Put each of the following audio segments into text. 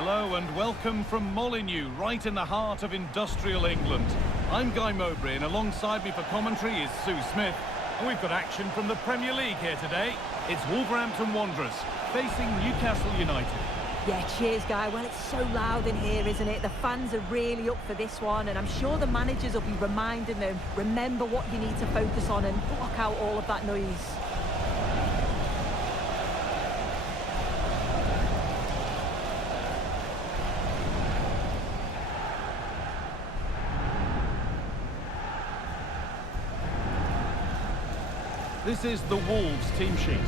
Hello and welcome from Molineux, right in the heart of industrial England. I'm Guy Mowbray and alongside me for commentary is Sue Smith. And we've got action from the Premier League here today. It's Wolverhampton Wanderers facing Newcastle United. Yeah, cheers, Guy. Well, it's so loud in here, isn't it? The fans are really up for this one, and I'm sure the managers will be reminding them, remember what you need to focus on and block out all of that noise. This is the Wolves team sheet.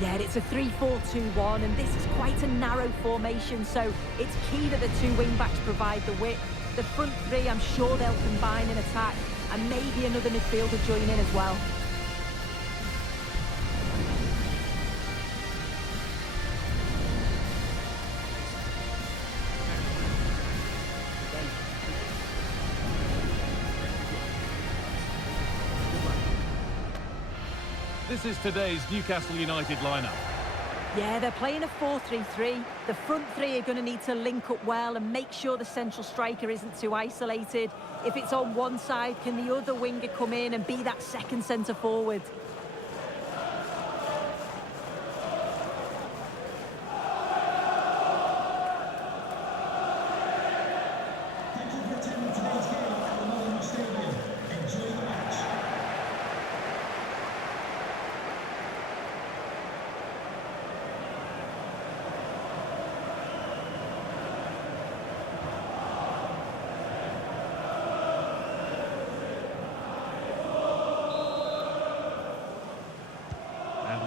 Yeah, it's a 3-4-2-1, and this is quite a narrow formation, so it's key that the two wing-backs provide the width. The front three, I'm sure they'll combine in attack, and maybe another midfielder join in as well. This is today's Newcastle United lineup. Yeah, they're playing a 4-3-3. The front three are going to need to link up well and make sure the central striker isn't too isolated. If it's on one side, can the other winger come in and be that second centre forward?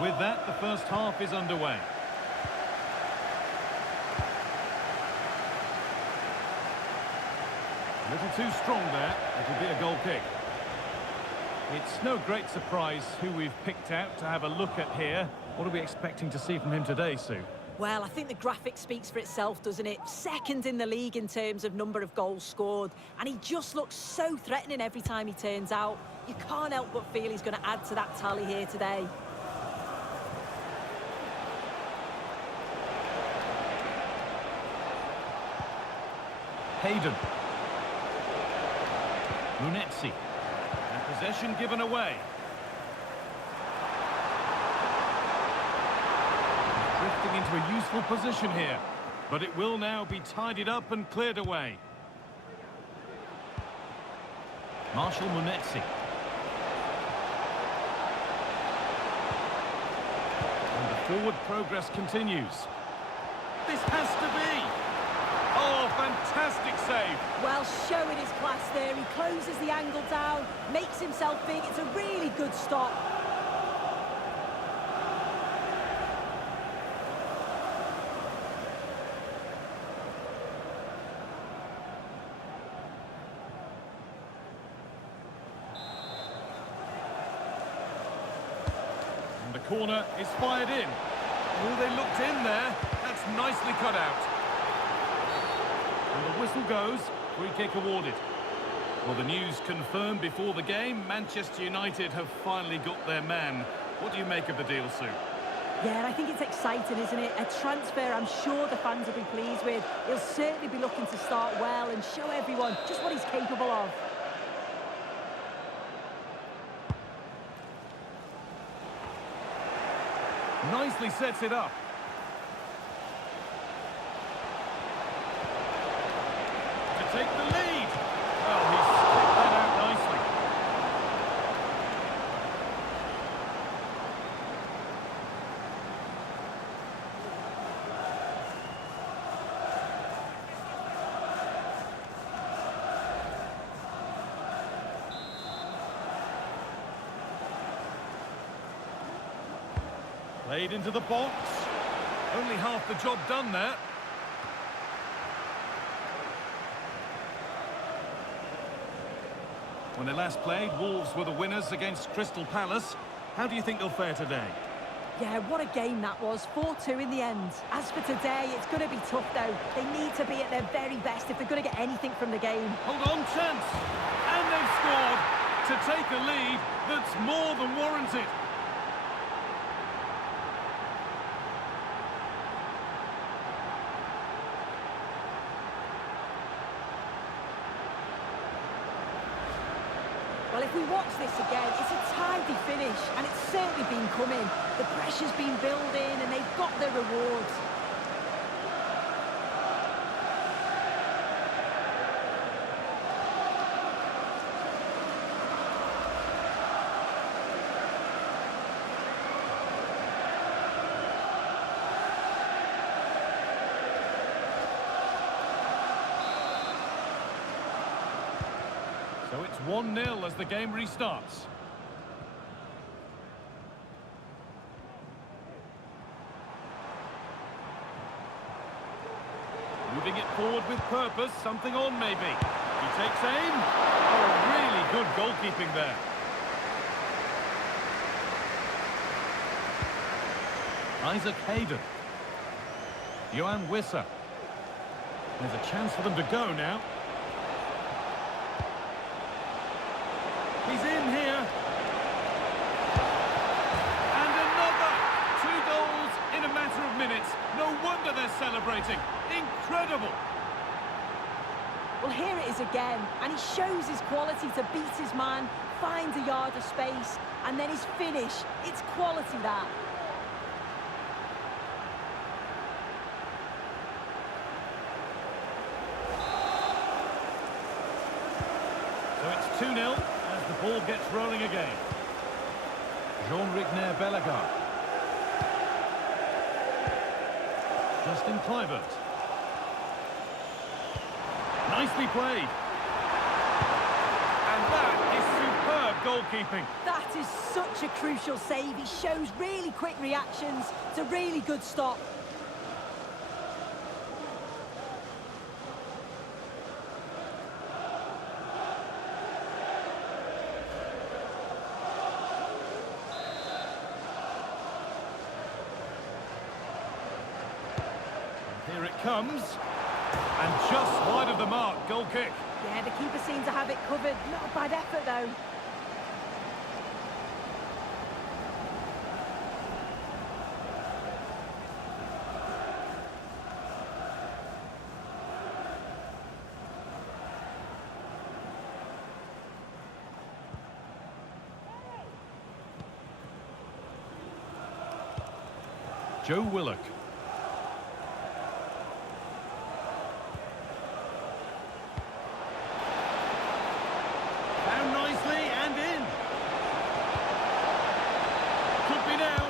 With that, the first half is underway. A little too strong there. It'll be a goal kick. It's no great surprise who we've picked out to have a look at here. What are we expecting to see from him today, Sue? Well, I think the graphic speaks for itself, doesn't it? Second in the league in terms of number of goals scored. And he just looks so threatening every time he turns out. You can't help but feel he's going to add to that tally here today. Hayden. Munetsi. And possession given away. Drifting into a useful position here. But it will now be tidied up and cleared away. Marshall Munetsi. And the forward progress continues. This has to be! Oh, fantastic save. Well, showing his class there. He closes the angle down, makes himself big. It's a really good stop. And the corner is fired in. Oh, they looked in there. That's nicely cut out. And the whistle goes, free kick awarded. Well, the news confirmed before the game, Manchester United have finally got their man. What do you make of the deal, Sue? Yeah, I think it's exciting, isn't it? A transfer I'm sure the fans will be pleased with. He'll certainly be looking to start well and show everyone just what he's capable of. Nicely sets it up. Take the lead. Well, he's skipped that out nicely. Played into the box. Only half the job done there. When they last played, Wolves were the winners against Crystal Palace. How do you think they'll fare today? Yeah, what a game that was. 4-2 in the end. As for today, it's going to be tough, though. They need to be at their very best if they're going to get anything from the game. Hold on, chance. And they've scored to take a lead that's more than warranted. Well, if we watch this again, it's a tidy finish, and it's certainly been coming. The pressure's been building, and they've got their rewards. So it's 1-0 as the game restarts. Moving it forward with purpose, something on maybe. He takes aim. Oh, really good goalkeeping there. Isaac Hayden. Johan Wissa. There's a chance for them to go now. He's in here. And another! 2 goals in a matter of minutes. No wonder they're celebrating. Incredible! Well, here it is again, and he shows his quality to beat his man, finds a yard of space, and then his finish. It's quality, that. So it's 2-0 as the ball gets rolling again. Jean-Luc Nair-Bellegarde. Justin Kluivert. Nicely played. And that is superb goalkeeping. That is such a crucial save. He shows really quick reactions. It's a really good stop. Here it comes. And just wide of the mark, goal kick. Yeah, the keeper seemed to have it covered. Not a bad effort, though. Joe Willock. Down nicely and in. Could be now.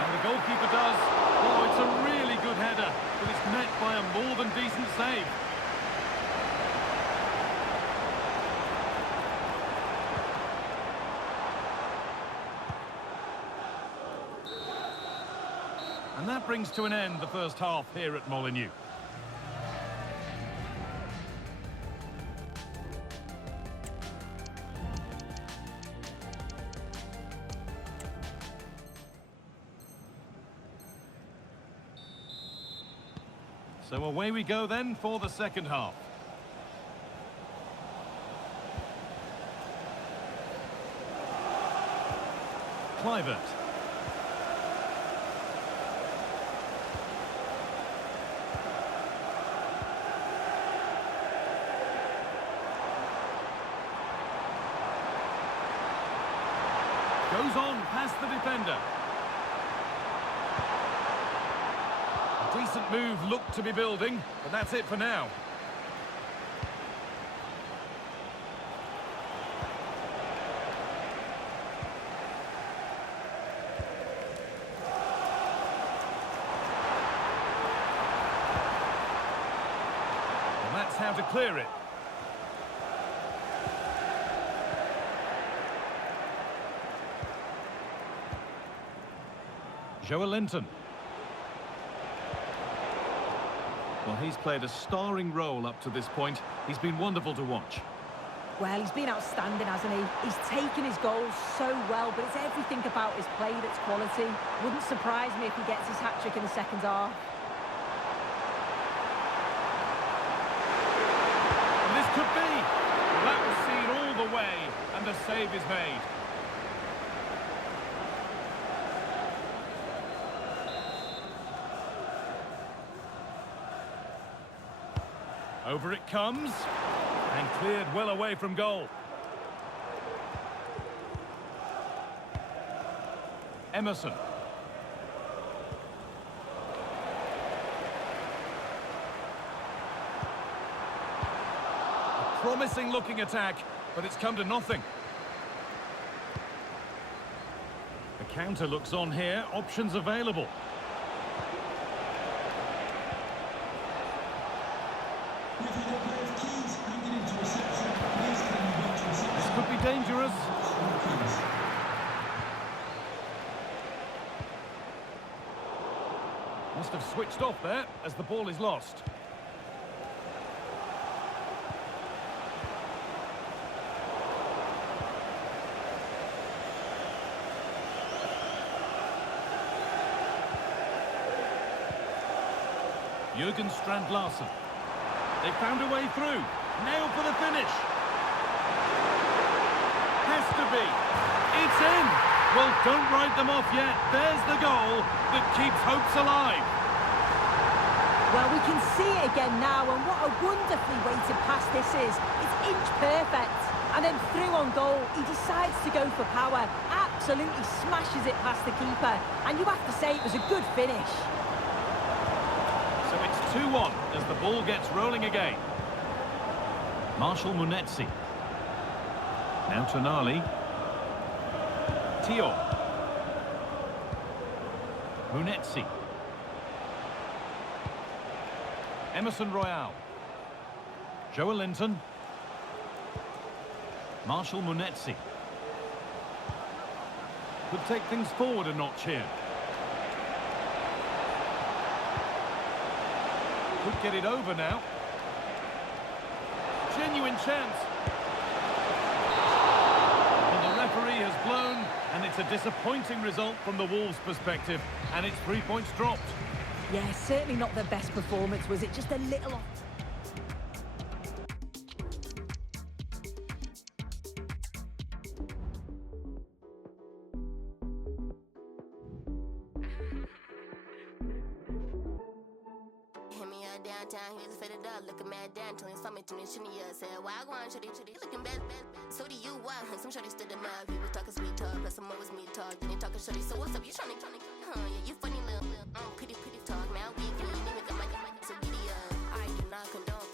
And the goalkeeper does. Oh, it's a really good header, but it's met by a more than decent save. And that brings to an end the first half here at Molineux. So away we go then for the second half. Kluivert. Goes on past the defender. A decent move looked to be building, but that's it for now. And that's how to clear it. Joelinton. Well, he's played a starring role up to this point. He's been wonderful to watch. Well, he's been outstanding, hasn't he? He's taken his goals so well, but it's everything about his play that's quality. Wouldn't surprise me if he gets his hat-trick in the second half. And this could be. Well, that was seen all the way, and the save is made. Over it comes, and cleared well away from goal. Emerson. A promising looking attack, but it's come to nothing. The counter looks on here, options available. This could be dangerous. Must have switched off there as the ball is lost. Jürgen Strand Larsen. They found a way through. Nailed for the finish. Has to be. It's in. Well, don't write them off yet. There's the goal that keeps hopes alive. Well, we can see it again now, and what a wonderfully weighted pass this is. It's inch perfect. And then through on goal, he decides to go for power. Absolutely smashes it past the keeper. And you have to say it was a good finish. So it's 2-1 as the ball gets rolling again. Marshall Munetsi. Now Tonali. Tio. Munetsi. Emerson Royale. Joe Linton. Marshall Munetsi. Could take things forward a notch here. Could get it over now. Genuine chance. And the referee has blown, and it's a disappointing result from the Wolves' perspective, and it's 3 points dropped. Yeah, certainly not the best performance, was it? Just a little off. Downtown, he was faded up, looking mad down, telling something to me, shouldn't you? Said, why I go on, shorty, looking bad, so do you, why? Some shorty stood him up, he was talking sweet talk, plus some more was me talk, then he talking shorty, so what's up, you trying to, yeah, you funny little, pretty talk, now we can, you need me, so giddy, I do not condone.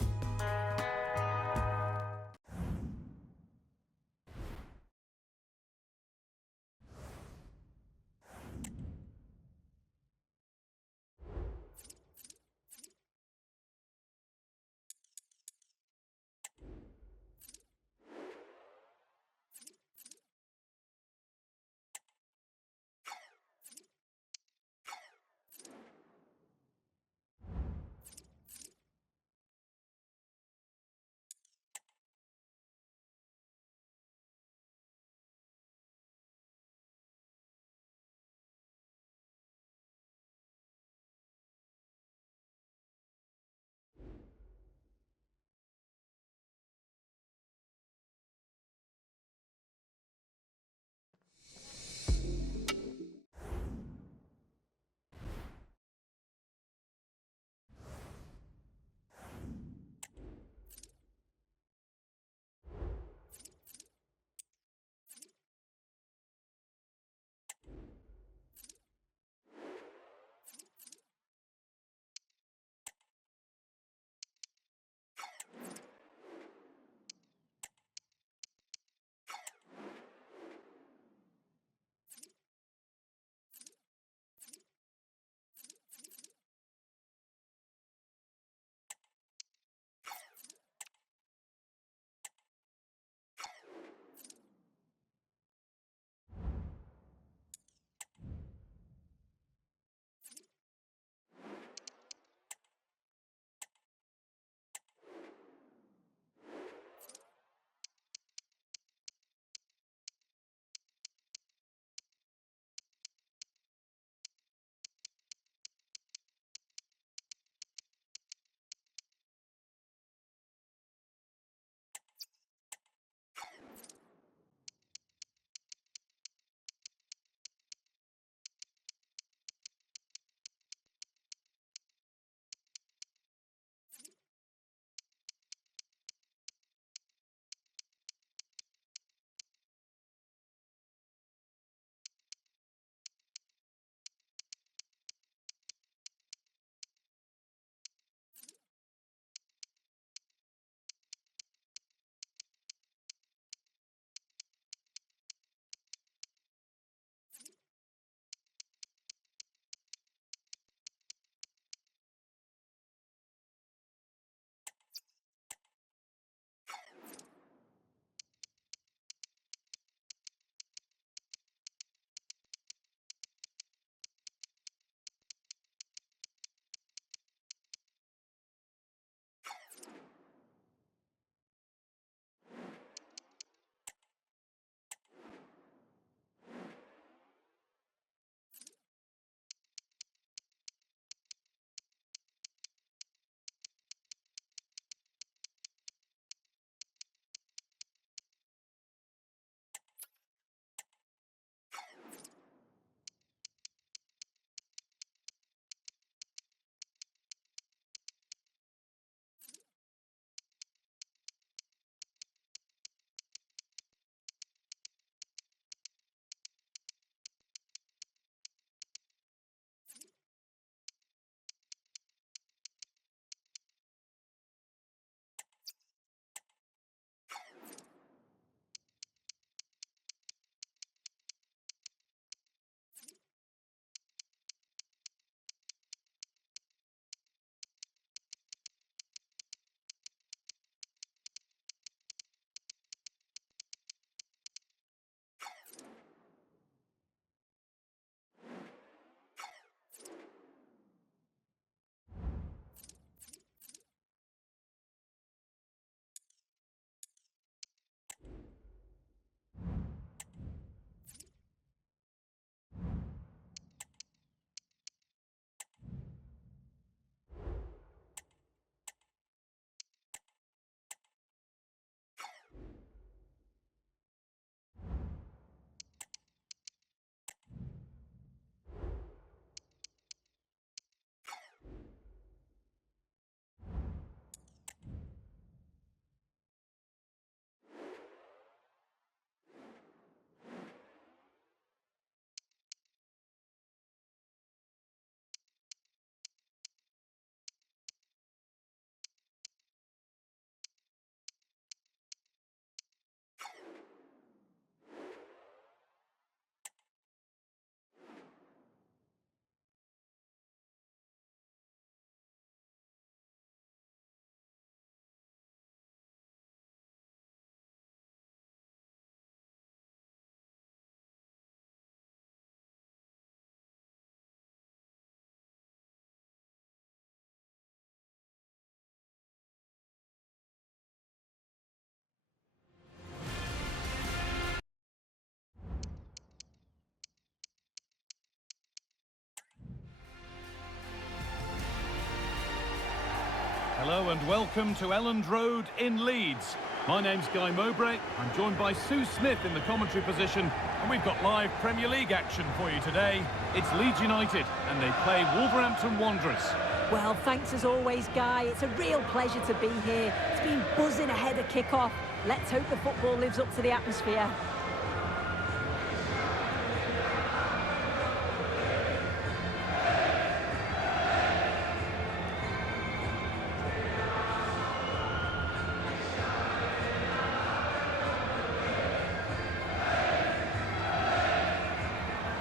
Hello and welcome to Elland Road in Leeds. My name's Guy Mowbray. I'm joined by Sue Smith in the commentary position, and we've got live Premier League action for you today. It's Leeds United, and they play Wolverhampton Wanderers. Well, thanks as always, Guy. It's a real pleasure to be here. It's been buzzing ahead of kick-off. Let's hope the football lives up to the atmosphere.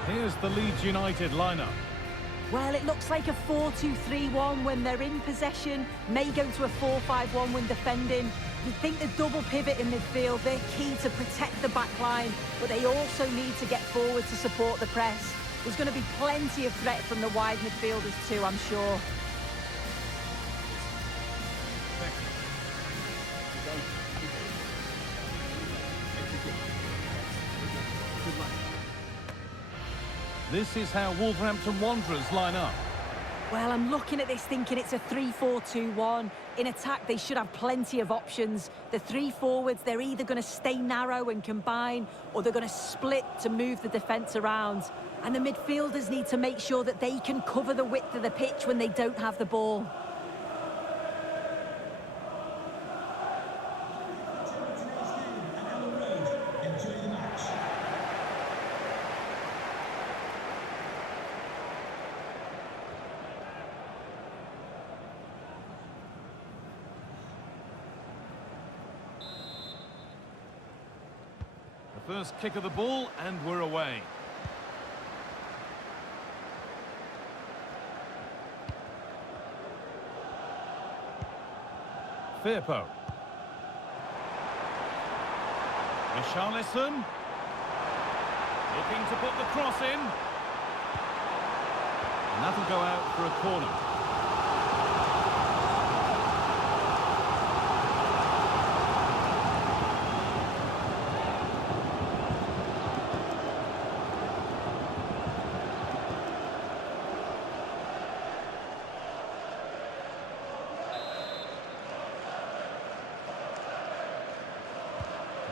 Here's the Leeds United lineup. Well, it looks like a 4-2-3-1 when they're in possession. May go to a 4-5-1 when defending. You think the double pivot in midfield, they're key to protect the back line, but they also need to get forward to support the press. There's going to be plenty of threat from the wide midfielders too, I'm sure. This is how Wolverhampton Wanderers line up. Well, I'm looking at this thinking it's a 3-4-2-1. In attack, they should have plenty of options. The three forwards, they're either going to stay narrow and combine, or they're going to split to move the defence around. And the midfielders need to make sure that they can cover the width of the pitch when they don't have the ball. First kick of the ball, and we're away. Firpo. Richarlison. Looking to put the cross in. And that'll go out for a corner.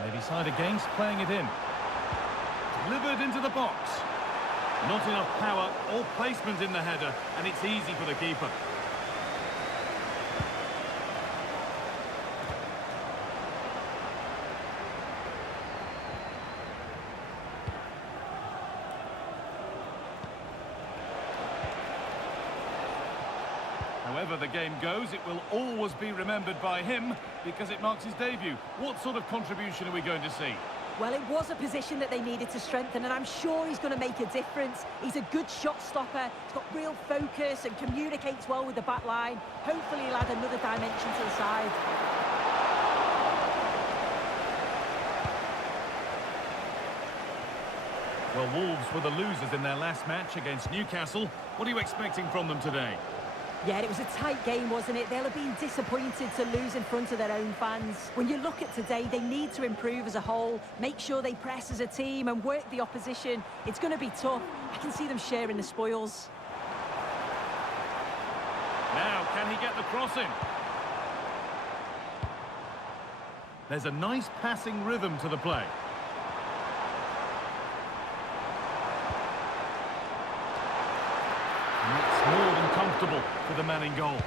They decide against playing it in. Delivered into the box. Not enough power or placement in the header, and it's easy for the keeper. However the game goes, it will always be remembered by him because it marks his debut. What sort of contribution are we going to see? Well, it was a position that they needed to strengthen, and I'm sure he's going to make a difference. He's a good shot stopper, he's got real focus and communicates well with the back line. Hopefully he'll add another dimension to the side. Well, Wolves were the losers in their last match against Newcastle. What are you expecting from them today? Yeah, it was a tight game, wasn't it? They'll have been disappointed to lose in front of their own fans. When you look at today, they need to improve as a whole, make sure they press as a team and work the opposition. It's going to be tough. I can see them sharing the spoils. Now, can he get the cross in? There's a nice passing rhythm to the play. And it's more than comfortable for the man in goal.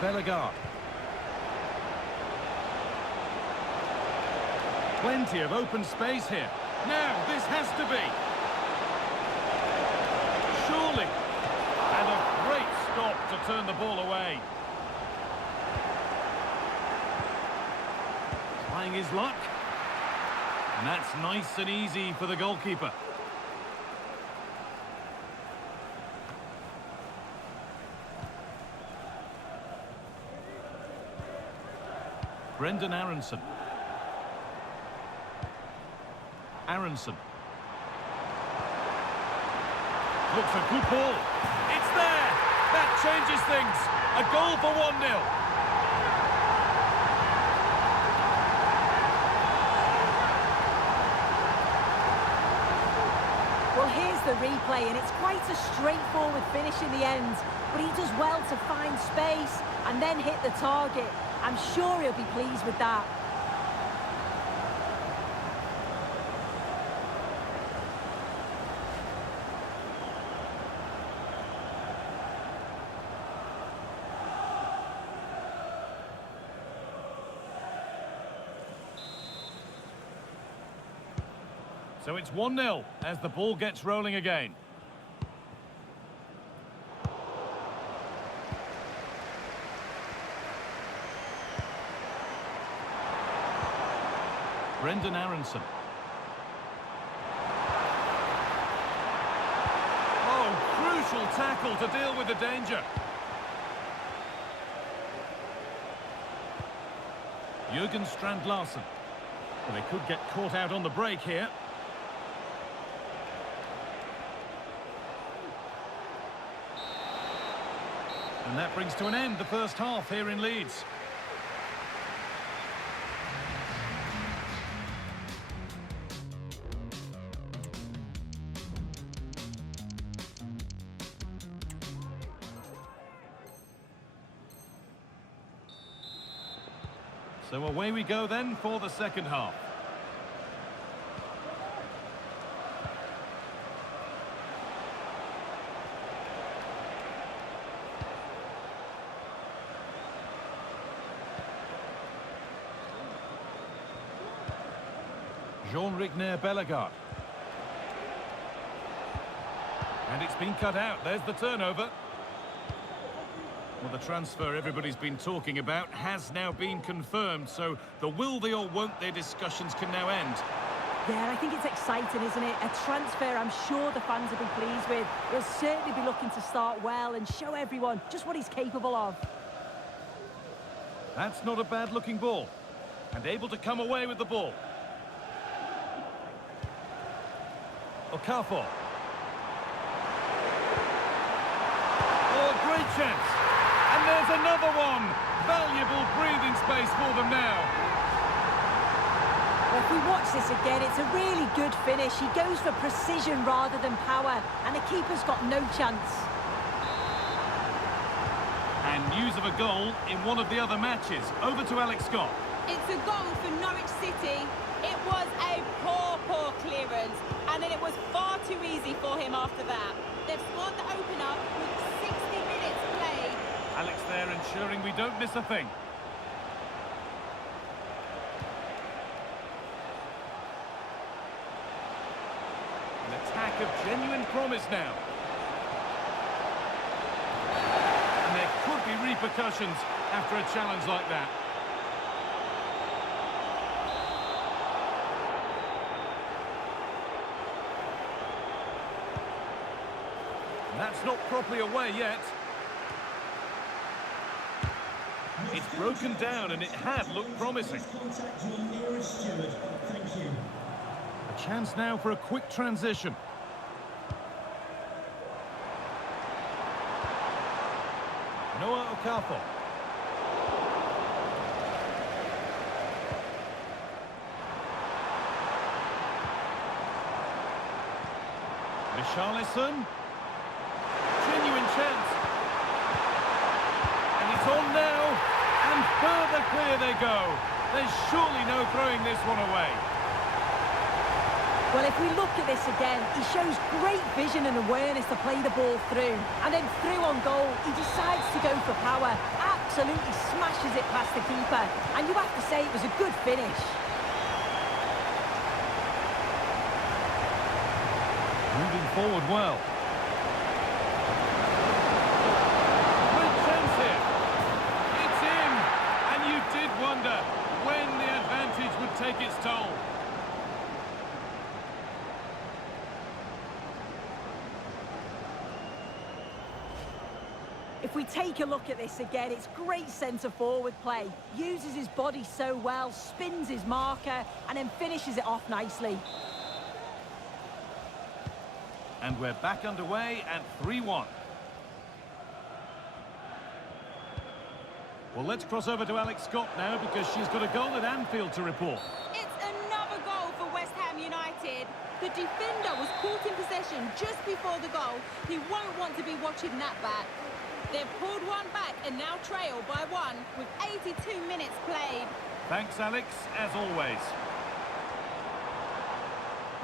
Bellegarde. Plenty of open space here. Now, this has to be. Surely. And a great stop to turn the ball away. Trying his luck. And that's nice and easy for the goalkeeper. Brendan Aronson. Aronson. Looks a good ball. It's there! That changes things. A goal for 1-0. Well, here's the the replay, and it's quite a straightforward finish in the end. But he does well to find space and then hit the target. I'm sure he'll be pleased with that. So it's 1-0 as the ball gets rolling again. Brendan Aronson. Oh, crucial tackle to deal with the danger. Jurgen Strand Larsen. Well, they could get caught out on the break here. And that brings to an end the first half here in Leeds. So away we go then for the second half. Jean-Rigner Bellegarde. And it's been cut out. There's the turnover. Well, the transfer everybody's been talking about has now been confirmed, so the will they or won't they discussions can now end. Yeah, I think it's exciting, isn't it? A transfer I'm sure the fans will be pleased with. He'll certainly be looking to start well and show everyone just what he's capable of. That's not a bad-looking ball. And able to come away with the ball. Okafor. Oh, great chance. And there's another one. Valuable breathing space for them now. Well, if we watch this again, it's a really good finish. He goes for precision rather than power, and the keeper's got no chance. And news of a goal in one of the other matches. Over to Alex Scott. It's a goal for Norwich City. It was a poor clearance, and then it was far too easy for him after that. They've scored the opener with 60 minutes played. Alex there ensuring we don't miss a thing. An attack of genuine promise now. And there could be repercussions after a challenge like that. That's not properly away yet. It's broken down and it had looked promising. A chance now for a quick transition. Noah Okafor. Richarlison. Genuine chance. And it's on now. And further clear they go. There's surely no throwing this one away. Well, if we look at this again, he shows great vision and awareness to play the ball through. And then through on goal, he decides to go for power. Absolutely smashes it past the keeper. And you have to say it was a good finish. Moving forward well. Good chance here. It's in. And you did wonder when the advantage would take its toll. If we take a look at this again, it's great centre-forward play. Uses his body so well, spins his marker, and then finishes it off nicely. And we're back underway at 3-1. Well, let's cross over to Alex Scott now because she's got a goal at Anfield to report. It's another goal for West Ham United. The defender was caught in possession just before the goal. He won't want to be watching that back. They've pulled one back and now trail by one with 82 minutes played. Thanks, Alex, as always.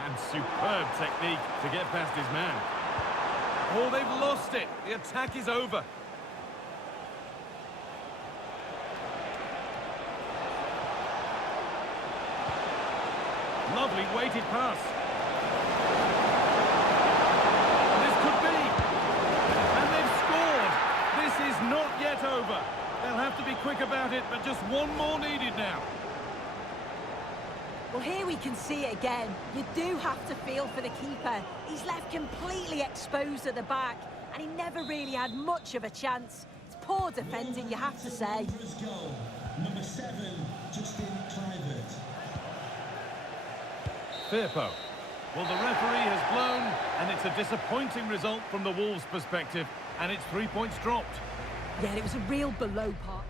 And superb technique to get past his man. Oh, they've lost it. The attack is over. Lovely weighted pass. This could be. And they've scored. This is not yet over. They'll have to be quick about it, but just one more needed now. Well, here we can see it again. You do have to feel for the keeper. He's left completely exposed at the back, and he never really had much of a chance. It's poor defending, you have to say. Number 7, Justin Kluivert. Firpo. Well, the referee has blown, and it's a disappointing result from the Wolves' perspective, and it's 3 points dropped. Yeah, it was a real below par.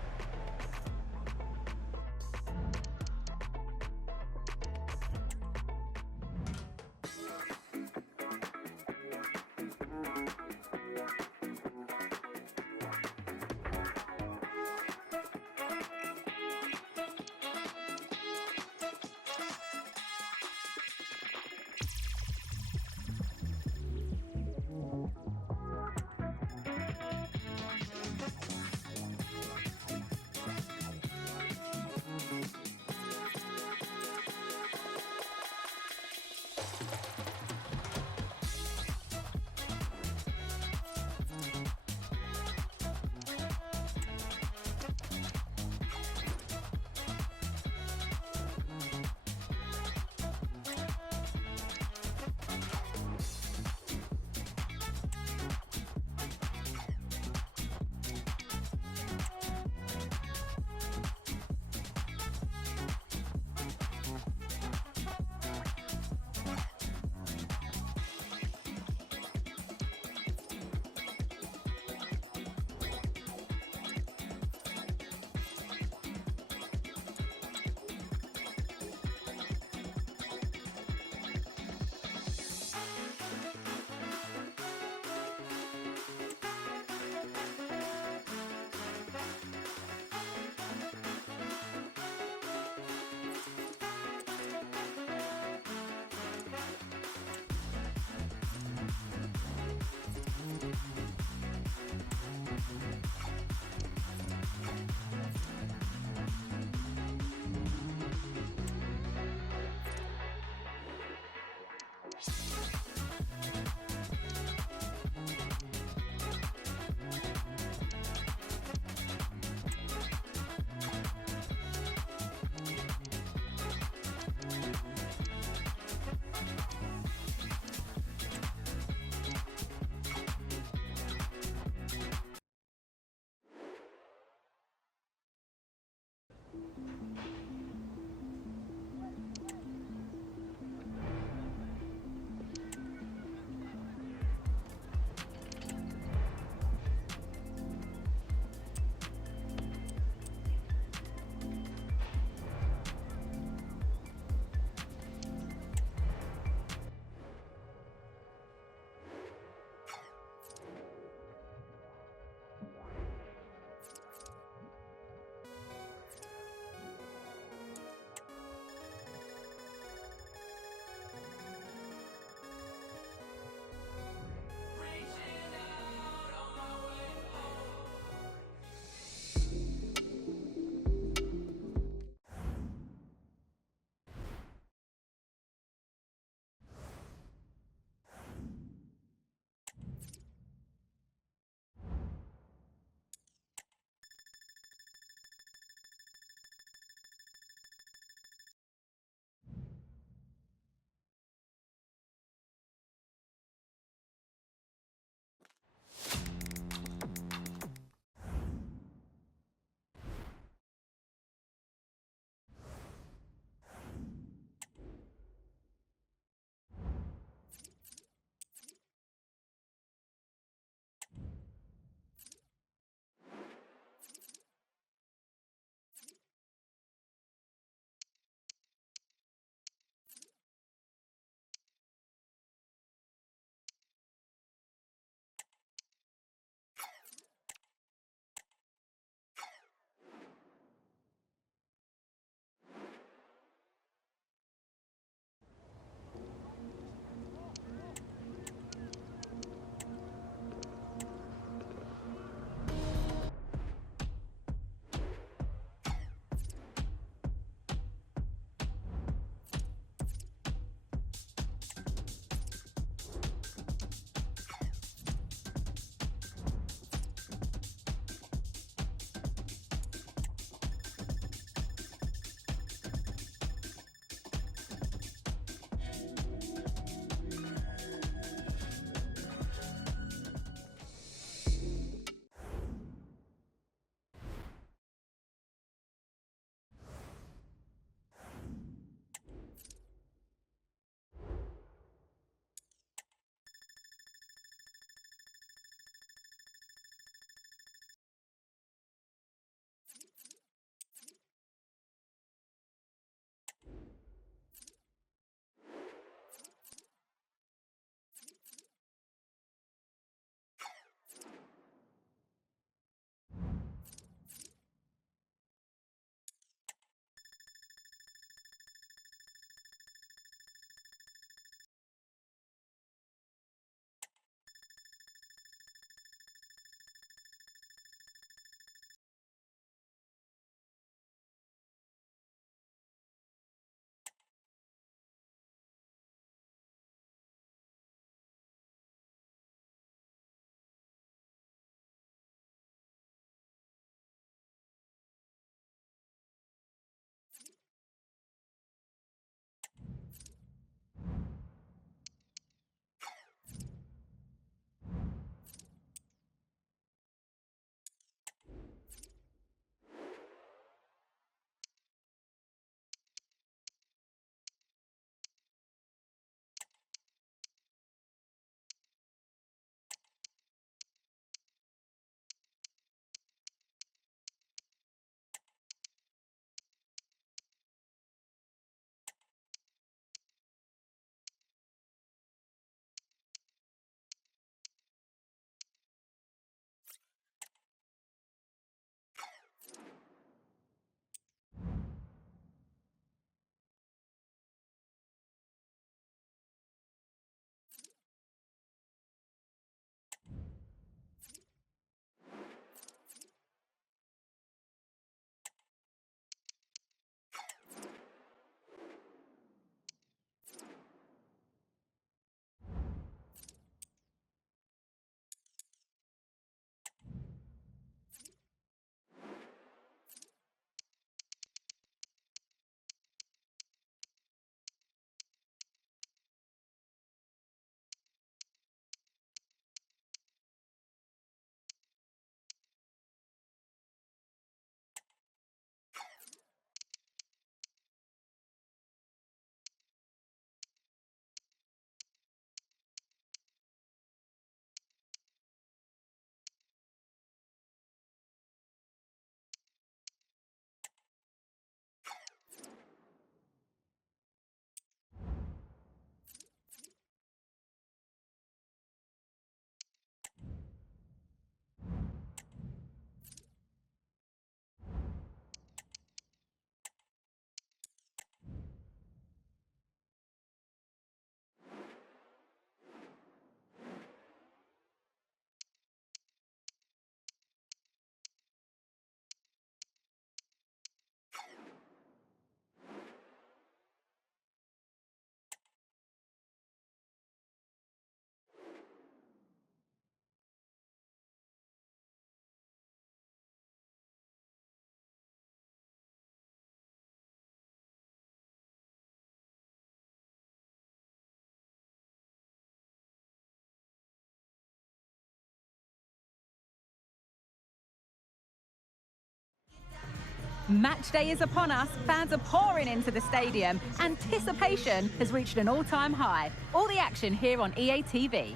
Match day is upon us, fans are pouring into the stadium. Anticipation has reached an all-time high. All the action here on EA TV.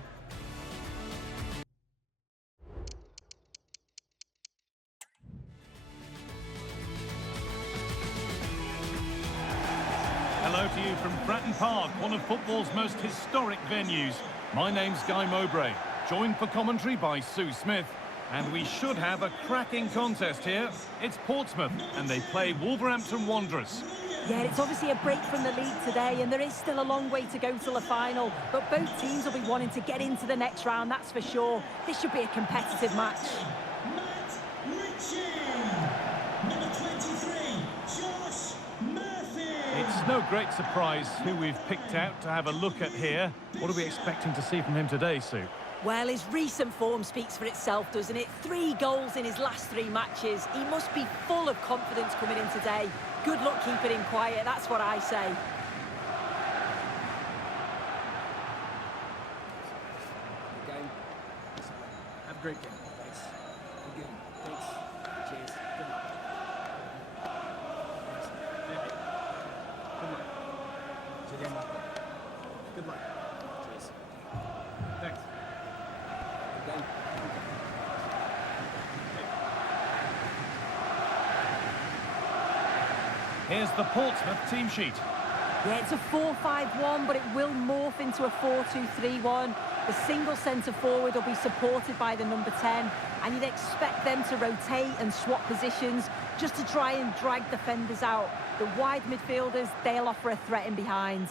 Hello to you from Fratton Park, one of football's most historic venues. My name's Guy Mowbray, joined for commentary by Sue Smith. And we should have a cracking contest here. It's Portsmouth, and they play Wolverhampton Wanderers. Yeah, it's obviously a break from the league today, and there is still a long way to go till the final. But both teams will be wanting to get into the next round, that's for sure. This should be a competitive match. Matt Ritchie. Number 23, Josh Murphy. It's no great surprise who we've picked out to have a look at here. What are we expecting to see from him today, Sue? Well, his recent form speaks for itself, doesn't it? 3 goals in his last 3 matches. He must be full of confidence coming in today. Good luck keeping him quiet, that's what I say. Game. Have a great game. Thanks. Good game. Thanks. Cheers. Good luck. Good luck. Good luck. Good luck. Cheers. Thanks. Good game. Here's the Portsmouth team sheet. Yeah, it's a 4-5-1, but it will morph into a 4-2-3-1. The single centre forward will be supported by the number 10, and you'd expect them to rotate and swap positions just to try and drag defenders out. The wide midfielders, they'll offer a threat in behind.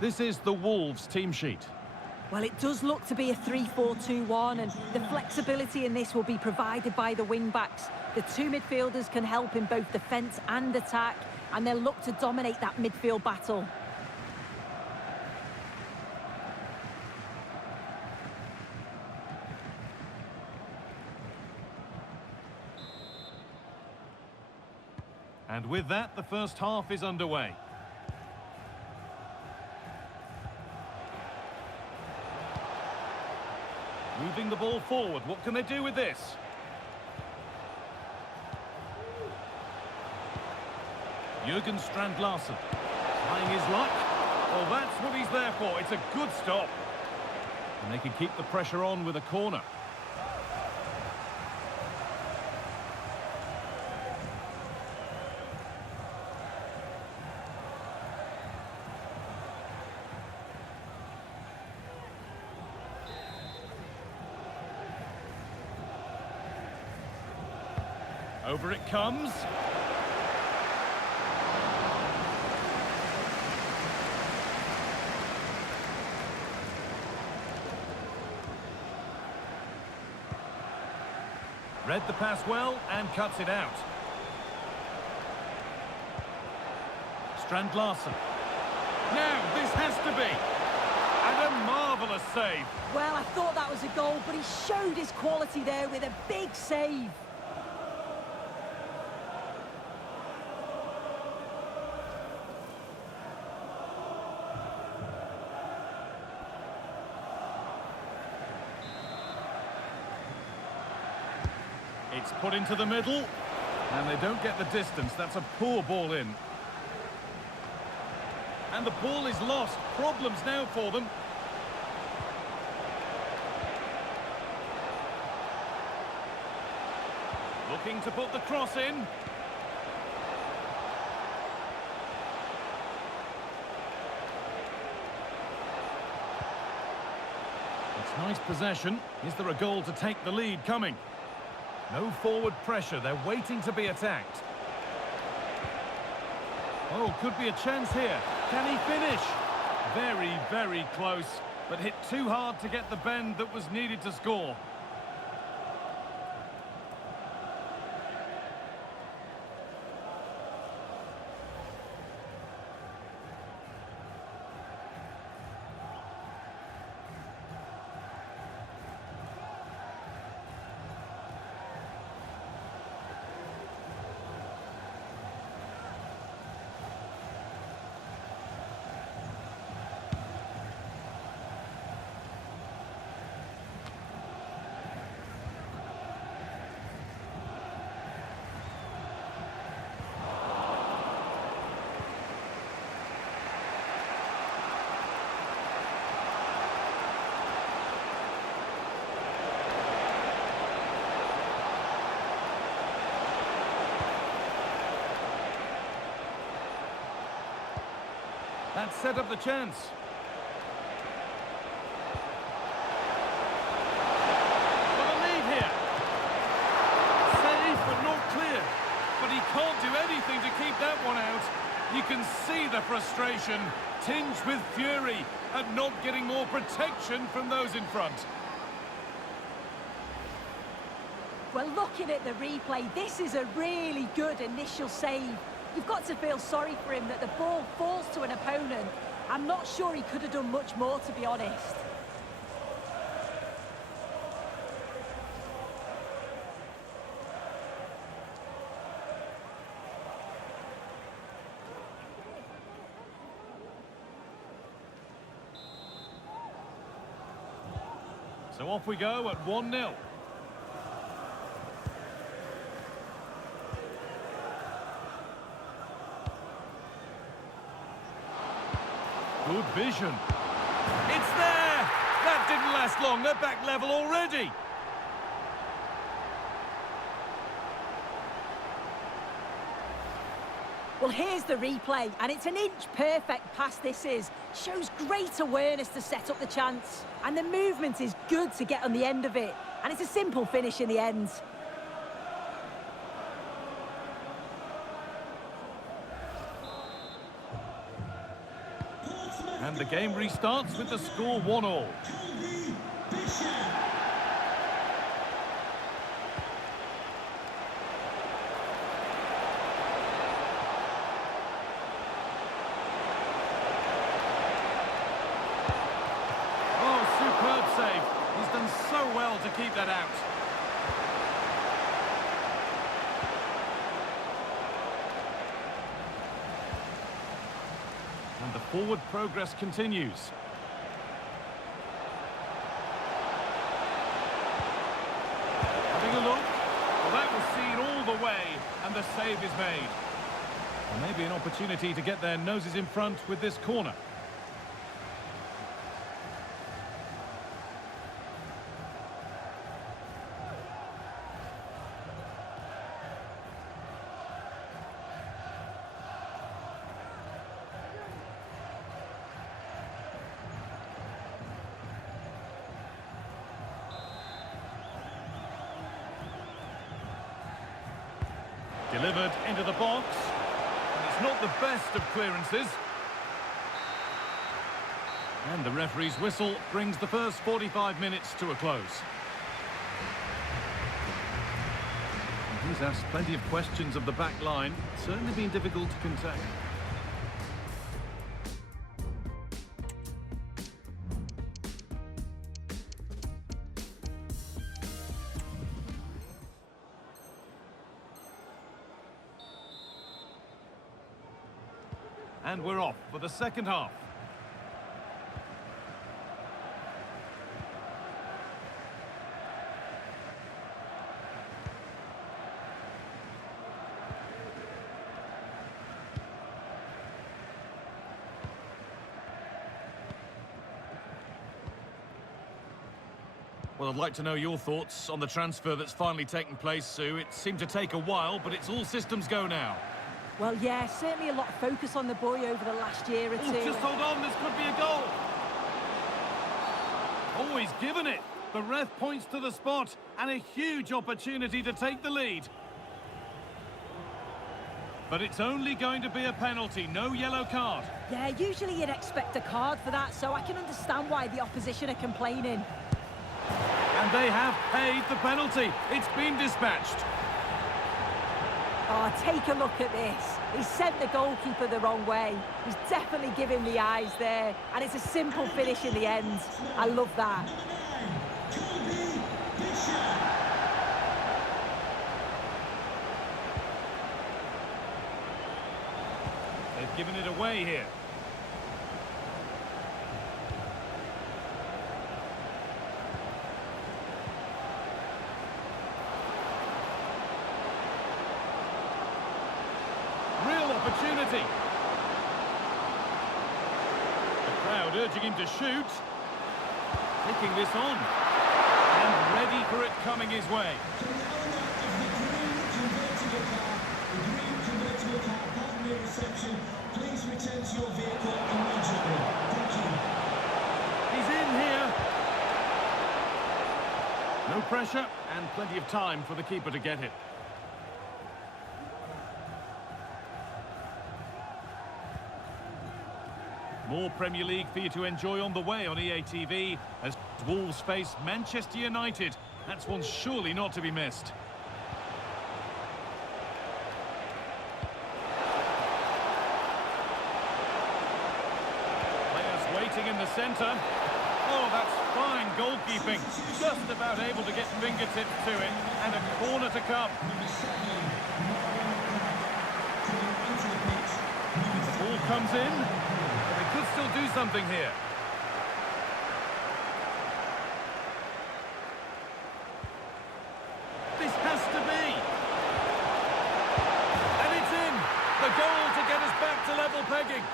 This is the Wolves team sheet. Well, it does look to be a 3-4-2-1, and the flexibility in this will be provided by the wing-backs. The 2 midfielders can help in both defence and attack, and they'll look to dominate that midfield battle. And with that, the first half is underway. Moving the ball forward, what can they do with this? Jurgen Strand Larsen, trying his luck. Well, that's what he's there for, it's a good stop. And they can keep the pressure on with a corner. Over it comes. Read the pass well and cuts it out. Strand Larsen. Now, this has to be. And a marvellous save. Well, I thought that was a goal, but he showed his quality there with a big save. It's put into the middle, and they don't get the distance. That's a poor ball in. And the ball is lost. Problems now for them. Looking to put the cross in. It's nice possession. Is there a goal to take the lead coming? No forward pressure, they're waiting to be attacked. Oh, could be a chance here. Can he finish? Very, very close, but hit too hard to get the bend that was needed to score. That set up the chance. For the lead here. Save, but not clear. But he can't do anything to keep that one out. You can see the frustration, tinged with fury at not getting more protection from those in front. Well, looking at the replay, this is a really good initial save. You've got to feel sorry for him that the ball falls to an opponent. I'm not sure he could have done much more, to be honest. So off we go at 1-0. Good vision. It's there! That didn't last long. They're back level already. Well, here's the replay, and it's an inch perfect pass this is. Shows great awareness to set up the chance. And the movement is good to get on the end of it. And it's a simple finish in the end. And the game restarts with the score 1-1. Colby Bishop. Oh, superb save. He's done so well to keep that out. And the forward progress continues. Having a look. Well, that was seen all the way, and the save is made. And maybe an opportunity to get their noses in front with this corner. Delivered into the box. And it's not the best of clearances. And the referee's whistle brings the first 45 minutes to a close. He's asked plenty of questions of the back line. Certainly been difficult to contain. And we're off for the second half. Well, I'd like to know your thoughts on the transfer that's finally taken place, Sue. It seemed to take a while, but it's all systems go now. Well, yeah, certainly a lot of focus on the boy over the last year or two. Oh, just hold on, this could be a goal. Oh, he's given it. The ref points to the spot, and a huge opportunity to take the lead. But it's only going to be a penalty, no yellow card. Yeah, usually you'd expect a card for that, so I can understand why the opposition are complaining. And they have paid the penalty. It's been dispatched. Oh, take a look at this. He sent the goalkeeper the wrong way. He's definitely giving the eyes there. And it's a simple finish in the end. I love that. Colby Bishop. They've given it away here. Real opportunity. The crowd urging him to shoot. Taking this on. And ready for it coming his way. So the owner of the green convertible car, pardon the reception, please return to your vehicle and No pressure and plenty of time for the keeper to get it. More Premier League for you to enjoy on the way on EA TV as Wolves face Manchester United. That's one surely not to be missed. Players waiting in the centre. Oh, that's fine goalkeeping. Just about able to get fingertips to it. And a corner to come. The ball comes in. They could still do something here. This has to be. And it's in. The goal to get us back to level pegging.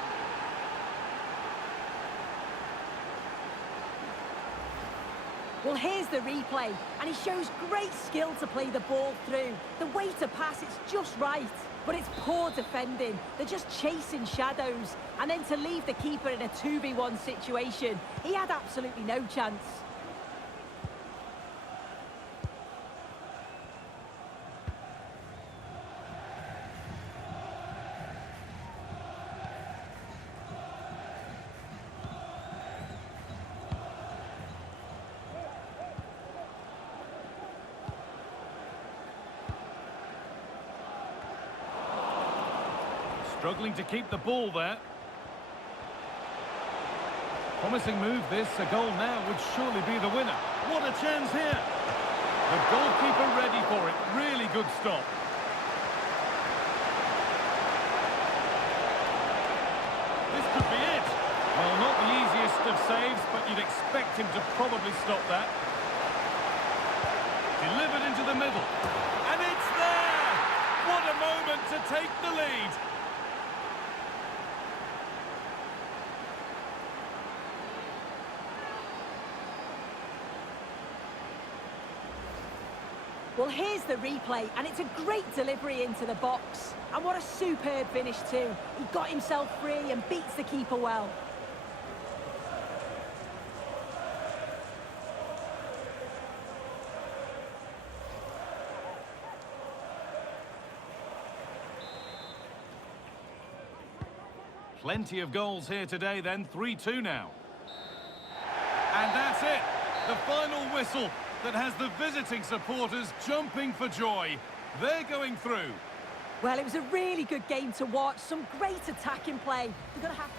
Well, here's the replay, and he shows great skill to play the ball through. The way to pass, it's just right, but it's poor defending. They're just chasing shadows, and then to leave the keeper in a 2v1 situation, he had absolutely no chance. Struggling to keep the ball there. Promising move this. A goal now would surely be the winner. What a chance here. The goalkeeper ready for it. Really good stop. This could be it. Well, not the easiest of saves, but you'd expect him to probably stop that. Delivered into the middle. And it's there! What a moment to take the lead. Well, here's the replay, and it's a great delivery into the box. And what a superb finish too. He got himself free and beats the keeper well. Plenty of goals here today then, 3-2 now. And that's it, the final whistle that has the visiting supporters jumping for joy. They're going through. Well, it was a really good game to watch. Some great attacking play. They're going to have...